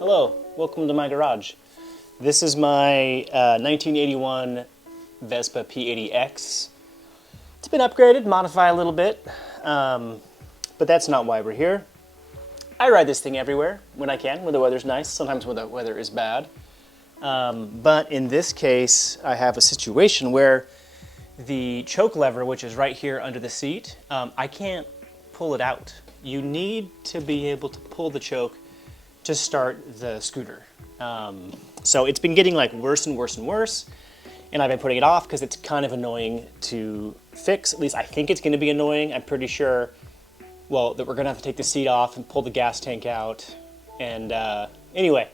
Hello, welcome to my garage. This is my 1981 Vespa P80X. It's been upgraded, modified a little bit, but that's not why we're here. I ride this thing everywhere when I can, when the weather's nice, sometimes when the weather is bad. But in this case, I have a situation where the choke lever, which is right here under the seat, I can't pull it out. You need to be able to pull the choke to start the scooter. So it's been getting like worse and worse and worse, and I've been putting it off because it's kind of annoying to fix. At least I think it's gonna be annoying. I'm pretty sure, well, that we're gonna have to take the seat off and pull the gas tank out. And anyway,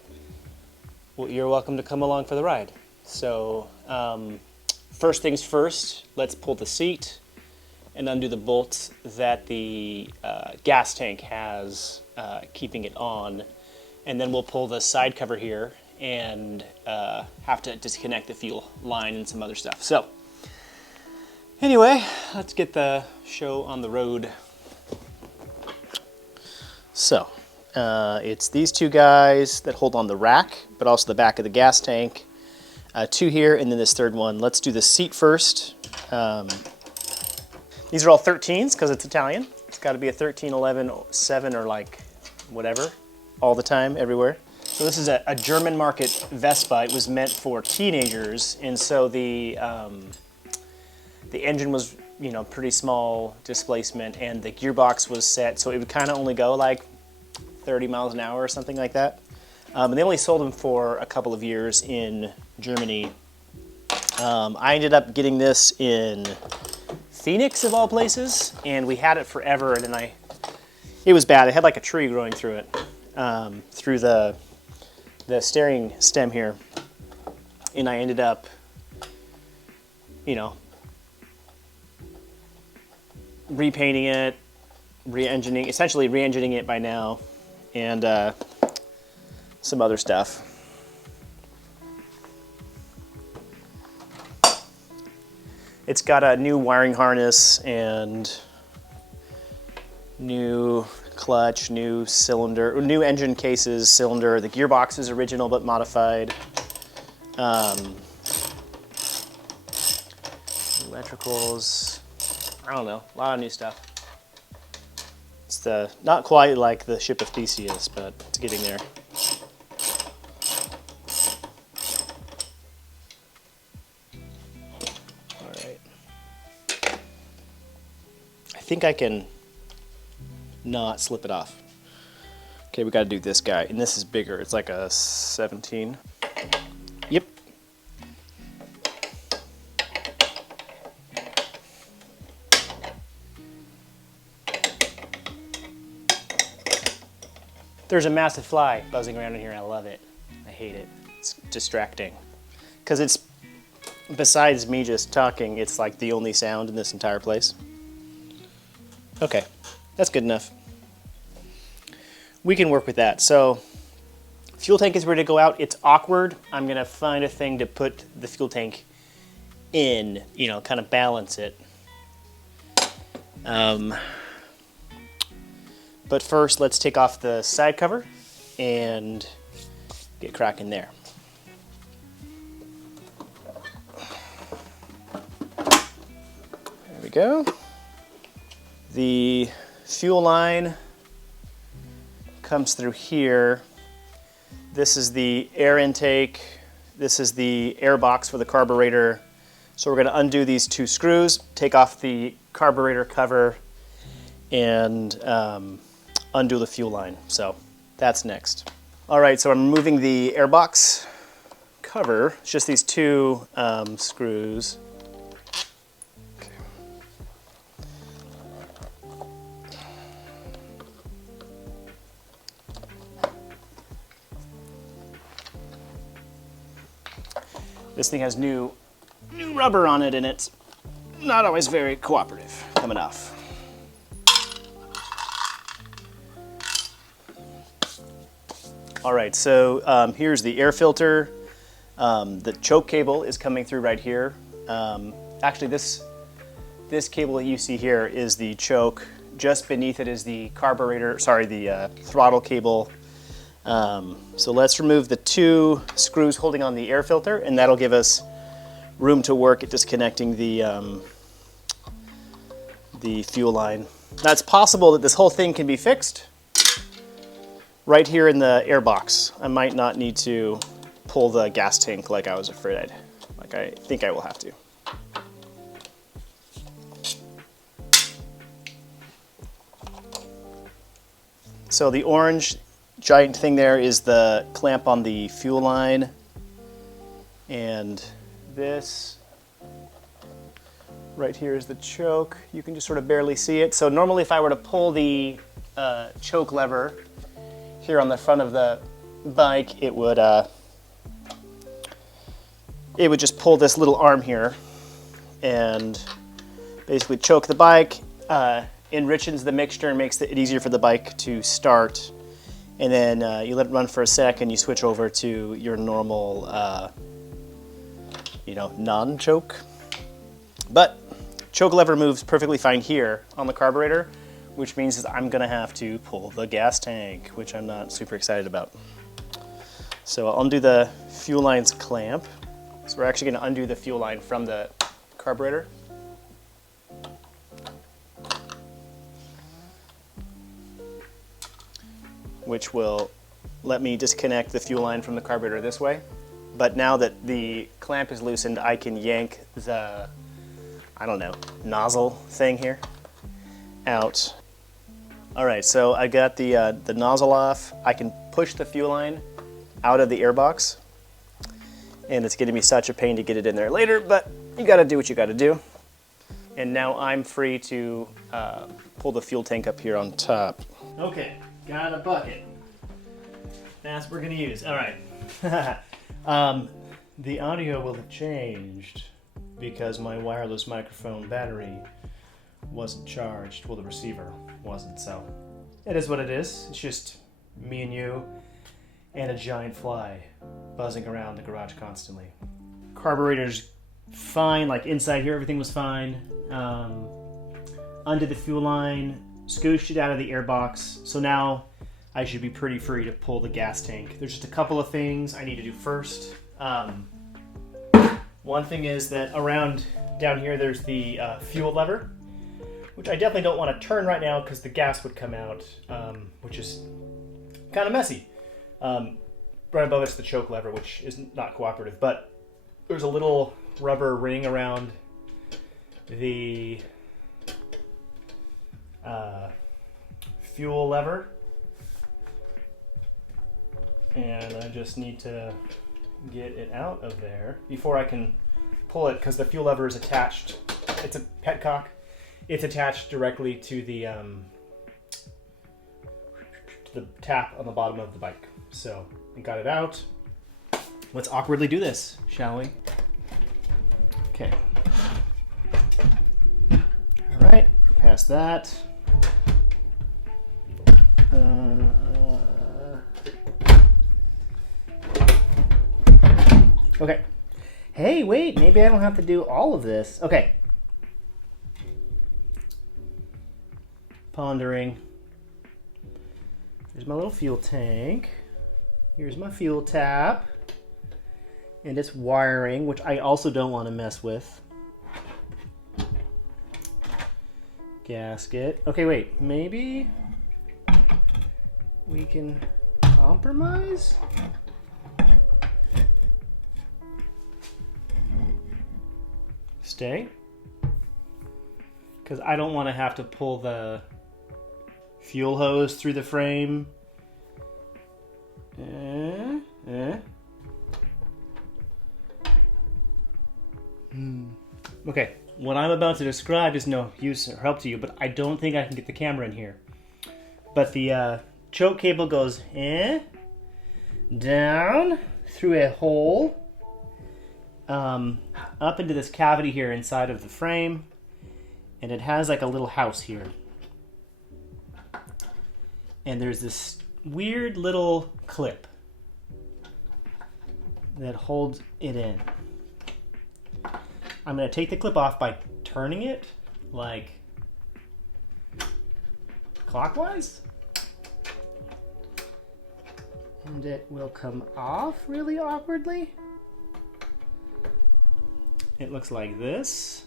well, you're welcome to come along for the ride. So first things first, let's pull the seat and undo the bolts that the gas tank has keeping it on. And then we'll pull the side cover here and have to disconnect the fuel line and some other stuff. So anyway, let's get the show on the road. So it's these two guys that hold on the rack, but also the back of the gas tank. Two here, and then this third one. Let's do the seat first. These are all 13s because it's Italian. It's got to be a 13, 11, 7, or like whatever, all the time, everywhere. So this is a German market Vespa. It was meant for teenagers, and so the engine was, you know, pretty small displacement, and the gearbox was set so it would kind of only go like 30 miles an hour or something like that. And they only sold them for a couple of years in Germany. I ended up getting this in Phoenix of all places, and we had it forever, and then it was bad. It had like a tree growing through it, through the steering stem here, and I ended up, you know, repainting it, essentially re-engineering it by now, and some other stuff. It's got a new wiring harness and new clutch, new cylinder, new engine cases, cylinder. The gearbox is original but modified. Electricals, I don't know, a lot of new stuff. It's not quite like the ship of Theseus, but it's getting there. All right. I think I can not slip it off. Okay, we got to do this guy, and this is bigger. It's like a 17. Yep. There's a massive fly buzzing around in here, and I love it. I hate it. It's distracting. Because it's, besides me just talking, it's like the only sound in this entire place. Okay, that's good enough. We can work with that. So, fuel tank is ready to go out. It's awkward. I'm gonna find a thing to put the fuel tank in, you know, kind of balance it. But first, let's take off the side cover and get cracking there. There we go. The fuel line comes through here. This is the air intake. This is the air box for the carburetor. So we're going to undo these two screws, take off the carburetor cover, and undo the fuel line. So that's next. All right, so I'm removing the airbox cover. It's just these two screws. Okay. This thing has new rubber on it, and it's not always very cooperative coming off. All right, so here's the air filter. The choke cable is coming through right here. Actually, this cable that you see here is the choke. Just beneath it is the carburetor, sorry, the throttle cable. So let's remove the 2 screws holding on the air filter, and that'll give us room to work at disconnecting the fuel line. Now it's possible that this whole thing can be fixed right here in the air box. I might not need to pull the gas tank like I was afraid I think I will have to. So the orange giant thing there is the clamp on the fuel line, and this right here is the choke. You can just sort of barely see it. So normally if I were to pull the choke lever here on the front of the bike, it would just pull this little arm here and basically choke the bike, enriches the mixture and makes it easier for the bike to start. And then you let it run for a sec and you switch over to your normal, non-choke. But choke lever moves perfectly fine here on the carburetor, which means I'm gonna have to pull the gas tank, which I'm not super excited about. So I'll undo the fuel line's clamp. So we're actually gonna undo the fuel line from the carburetor. Which will let me disconnect the fuel line from the carburetor this way. But now that the clamp is loosened, I can yank the, nozzle thing here out. All right, so I got the nozzle off. I can push the fuel line out of the airbox, and it's gonna be such a pain to get it in there later, but you gotta do what you gotta do. And now I'm free to pull the fuel tank up here on top. Okay. Got a bucket. That's what we're gonna use. All right. The audio will have changed because my wireless microphone battery wasn't charged. Well, the receiver wasn't, so it is what it is. It's just me and you and a giant fly buzzing around the garage constantly. Carburetor's fine, like inside here everything was fine. Under the fuel line, scooched it out of the airbox, so now I should be pretty free to pull the gas tank. There's just a couple of things I need to do first. One thing is that around down here there's the fuel lever, which I definitely don't want to turn right now because the gas would come out, which is kind of messy. Right above it's the choke lever, which is not cooperative, but there's a little rubber ring around the fuel lever, and I just need to get it out of there before I can pull it, because the fuel lever is attached. It's a petcock. It's attached directly to the tap on the bottom of the bike. So I got it out. Let's awkwardly do this, shall we? Okay. All right, past that. Okay. Hey, wait, maybe I don't have to do all of this. Okay. Pondering. Here's my little fuel tank. Here's my fuel tap. And its wiring, which I also don't want to mess with. Gasket. Okay, wait, maybe we can compromise? Stay. Because I don't want to have to pull the fuel hose through the frame. Okay, what I'm about to describe is no use or help to you, but I don't think I can get the camera in here. But the choke cable goes down through a hole up into this cavity here inside of the frame, and it has like a little house here. And there's this weird little clip that holds it in. I'm going to take the clip off by turning it like clockwise. And it will come off really awkwardly. It looks like this.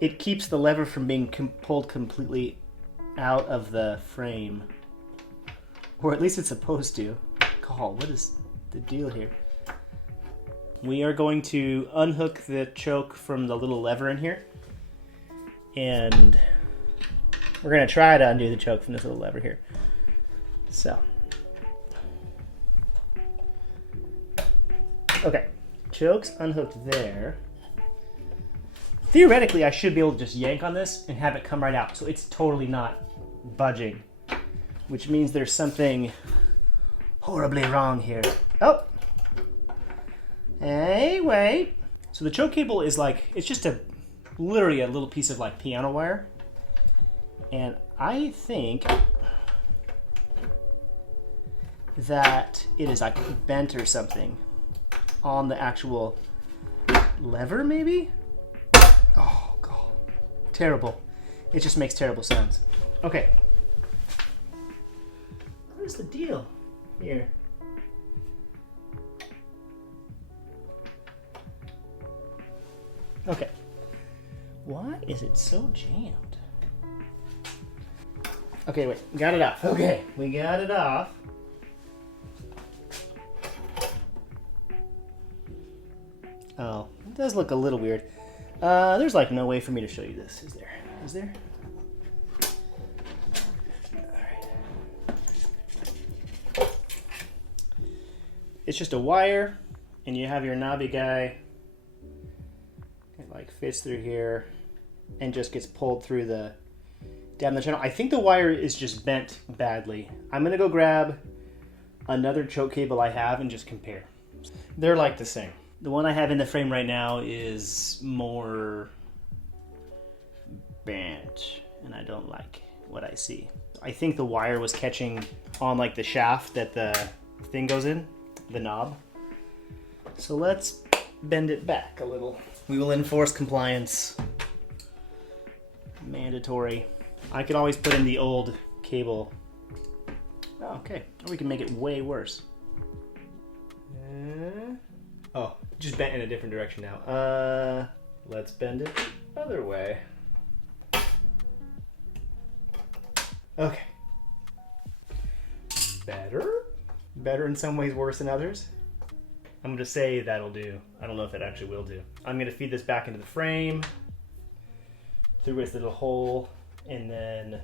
It keeps the lever from being pulled completely out of the frame. Or at least it's supposed to. God, what is the deal here? We are going to unhook the choke from the little lever in here. And we're going to try to undo the choke from this little lever here. So. Okay. Choke's unhooked there. Theoretically, I should be able to just yank on this and have it come right out. So it's totally not budging. Which means there's something horribly wrong here. Oh! Hey, wait. So the choke cable is like, it's just literally a little piece of like piano wire. And I think that it is like bent or something on the actual lever, maybe? Oh, God. Terrible. It just makes terrible sounds. Okay. What is the deal here? Okay. Why is it so jammed? Okay, wait. Got it off. Okay, we got it off. Oh, it does look a little weird. There's like no way for me to show you this, is there? Is there? Alright. It's just a wire, and you have your knobby guy. It like fits through here and just gets pulled through down the channel. I think the wire is just bent badly. I'm gonna go grab another choke cable I have and just compare. They're like the same. The one I have in the frame right now is more bent, and I don't like what I see. I think the wire was catching on like the shaft that the thing goes in, the knob. So let's bend it back a little. We will enforce compliance. Mandatory. I could always put in the old cable. Oh, okay, or we can make it way worse. Oh, just bent in a different direction now. Let's bend it the other way. Okay. Better? Better in some ways, worse in others. I'm gonna say that'll do. I don't know if it actually will do. I'm gonna feed this back into the frame through this little hole, and then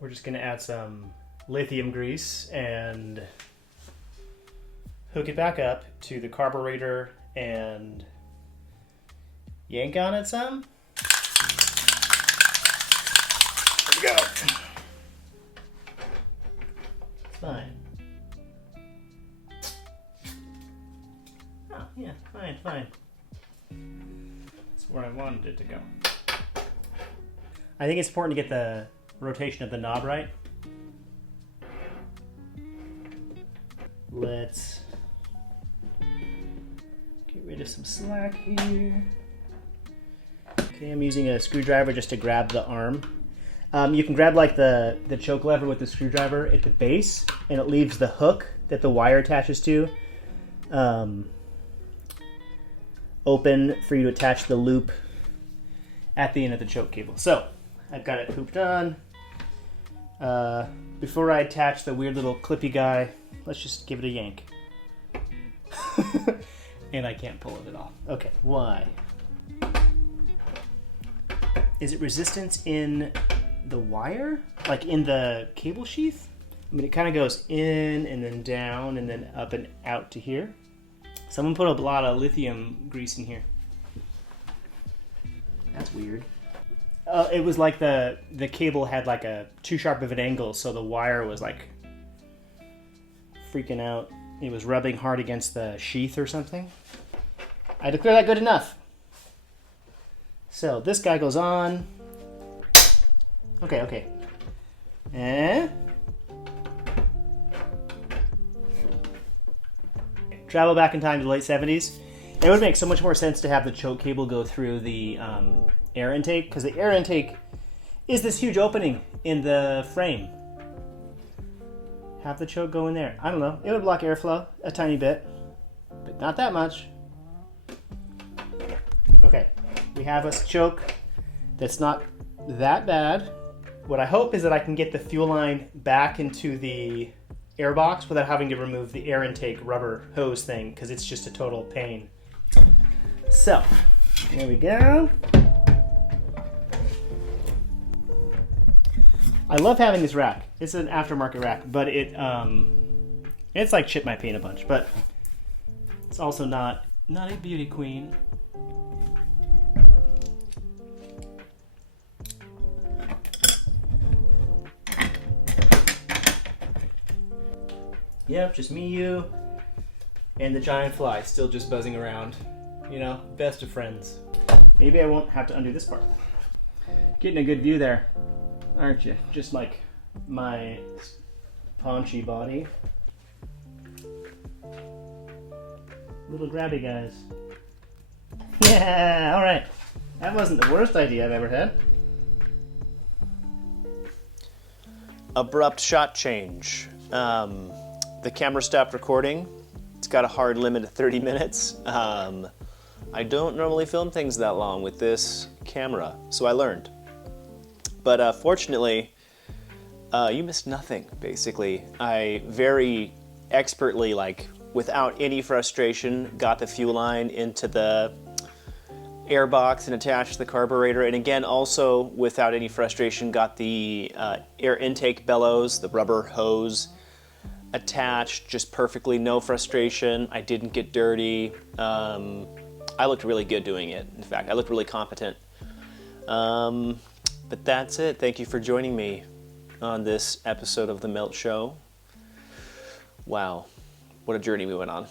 we're just gonna add some lithium grease and hook it back up to the carburetor and yank on it some. There we go. It's fine. Oh, yeah, fine. That's where I wanted it to go. I think it's important to get the rotation of the knob right. Let's get rid of some slack here. Okay, I'm using a screwdriver just to grab the arm. You can grab like the choke lever with the screwdriver at the base, and it leaves the hook that the wire attaches to open for you to attach the loop at the end of the choke cable. So I've got it hooped on. Before I attach the weird little clippy guy, let's just give it a yank. And I can't pull it off. Okay, why? Is it resistance in the wire? Like in the cable sheath? I mean, it kind of goes in and then down and then up and out to here. Someone put a lot of lithium grease in here. That's weird. It was like the cable had like a too sharp of an angle, so the wire was like freaking out. It was rubbing hard against the sheath or something. I declare that good enough. So this guy goes on. Okay. Travel back in time to the late 70s. It would make so much more sense to have the choke cable go through the air intake, because the air intake is this huge opening in the frame. Have the choke go in there. I don't know. It would block airflow a tiny bit, but not that much. Okay, we have a choke that's not that bad. What I hope is that I can get the fuel line back into the air box without having to remove the air intake rubber hose thing, because it's just a total pain. So, there we go. I love having this rack. It's an aftermarket rack, but it's like chipped my paint a bunch, but it's also not a beauty queen. Yep, just me, you, and the giant fly still just buzzing around. You know, best of friends. Maybe I won't have to undo this part. Getting a good view there, aren't you? Just like my paunchy body. Little grabby guys. Yeah, all right. That wasn't the worst idea I've ever had. Abrupt shot change. The camera stopped recording. It's got a hard limit of 30 minutes. I don't normally film things that long with this camera, so I learned. But fortunately, you missed nothing, basically. I very expertly, like without any frustration, got the fuel line into the air box and attached the carburetor. And again, also without any frustration, got the air intake bellows, the rubber hose, attached just perfectly, no frustration. I didn't get dirty. I looked really good doing it. In fact, I looked really competent. But that's it. Thank you for joining me on this episode of The Melt Show. Wow, what a journey we went on.